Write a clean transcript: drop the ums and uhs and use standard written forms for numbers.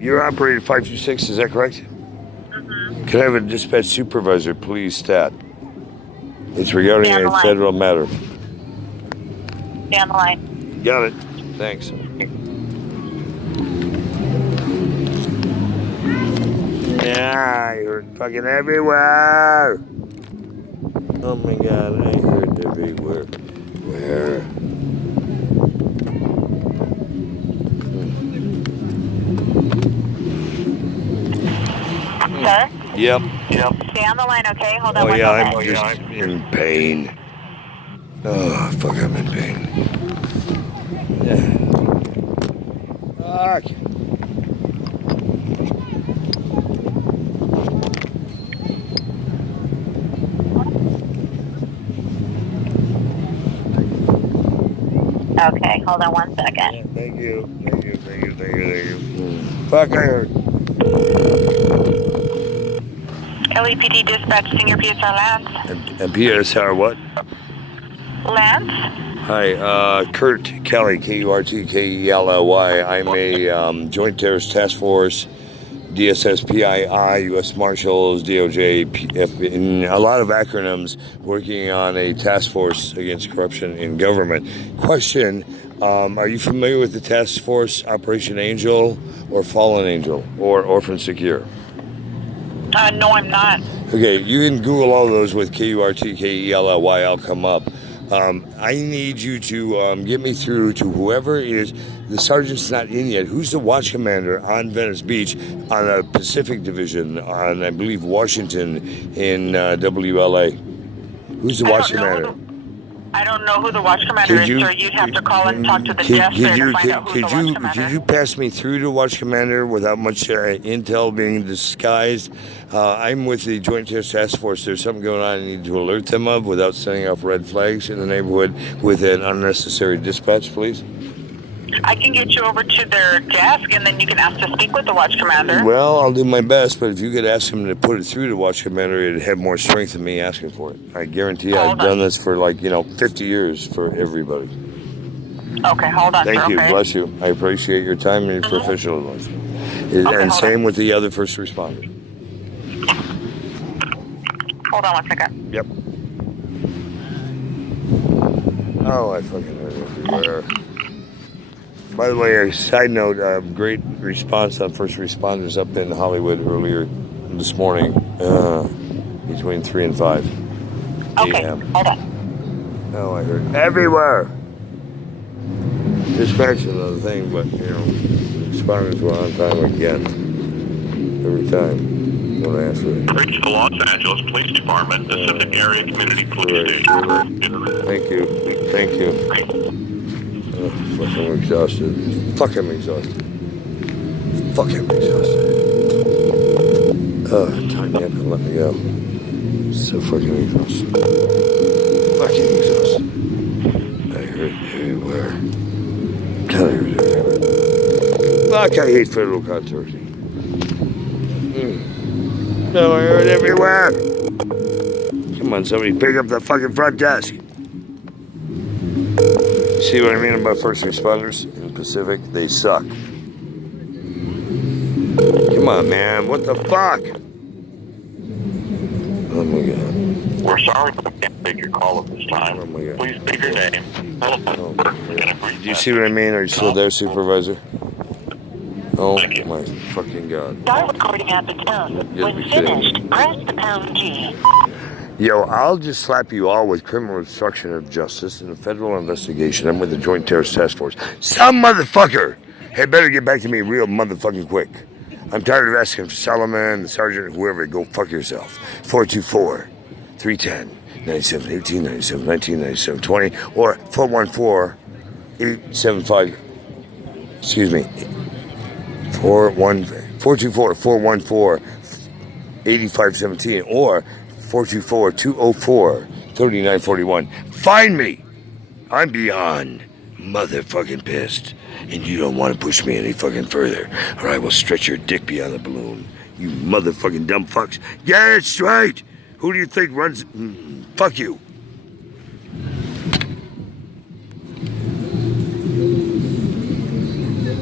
You're operator 526, is that correct? Mm-hmm. Can I have a dispatch supervisor, please, stat? It's regarding a federal matter. Stay on the line. Got it. Thanks. Yeah, you're fucking everywhere. Oh my god, I heard everywhere. Where? Sir? Yep. Stay on the line, okay? Hold on Oh one yeah, moment. I'm just in pain. Oh, fuck, I'm in pain. Yeah. Fuck. Okay, hold on one second. Yeah, thank you. Fuck, I heard. LAPD dispatch, Senior PSR Lance. And PSR what? Lance? Hi, Kurt Kelly, KURTKELLY. I'm a Joint Terrorist Task Force, DSS, PII, U.S. Marshals, DOJ, in a lot of acronyms, working on a task force against corruption in government. Question, are you familiar with the task force Operation Angel or Fallen Angel or Orphan Secure? No, I'm not. Okay, you can Google all those with KURTKELLY, I'll come up. I need you to get me through to whoever is, the sergeant's not in yet, who's the watch commander on Venice Beach on a Pacific Division on, I believe, Washington in WLA. Who's the watch commander? I don't know who the watch commander is, sir. You'd have to call and talk to the desk there to find out who's the watch commander. Could you pass me through to watch commander without much intel being disguised? I'm with the Joint Terrorist Task Force. There's something going on I need to alert them of without sending off red flags in the neighborhood with an unnecessary dispatch, please. I can get you over to their desk, and then you can ask to speak with the watch commander. Well, I'll do my best, but if you could ask him to put it through to watch commander, it'd have more strength than me asking for it. I guarantee I've done this for 50 years for everybody. Okay, hold on, Thank sir, you. okay? Bless you. I appreciate your time and your professionalism. And same with the other first responders. Hold on one second. Yep. Oh, I fucking heard everywhere. By the way, a side note, great response on first responders up in Hollywood earlier this morning, between 3 and 5 Okay, a.m. hold on. Oh, I heard everywhere. Dispatch is another thing, but, responders were on time again. Every time. When I asked for it. Reach the Los Angeles Police Department, Pacific Area Community Police Station. Thank you. Fucking exhausted. Fucking exhausted. Time me up and let me go. So fucking exhausted. I heard everywhere. God, I heard everywhere. Fuck, I hate federal contracting. No, I heard everywhere. Come on, somebody pick up the fucking front desk. See what I mean about first responders in Pacific? They suck. Come on, man. What the fuck? Oh, my God. We're sorry we can't take your call at this time. Oh, my God. Please leave your name. Do you see what I mean? Are you still there, supervisor? Oh, Thank you. my fucking God. Start recording at the tone. You'll be When kidding. finished, press the pound key. Yo, I'll just slap you all with criminal obstruction of justice in a federal investigation. I'm with the Joint Terrorist Task Force. Some motherfucker had better get back to me real motherfucking quick. I'm tired of asking for Solomon, the sergeant, whoever, go fuck yourself. 424-310-9718, 97, 19, 97, 20, or 414-875, excuse me, 424-414-8517, or 424-204-3941. Find me. I'm beyond motherfucking pissed. And you don't want to push me any fucking further, or I will stretch your dick beyond the balloon. You motherfucking dumb fucks. Get it straight. Who do you think runs? Fuck you.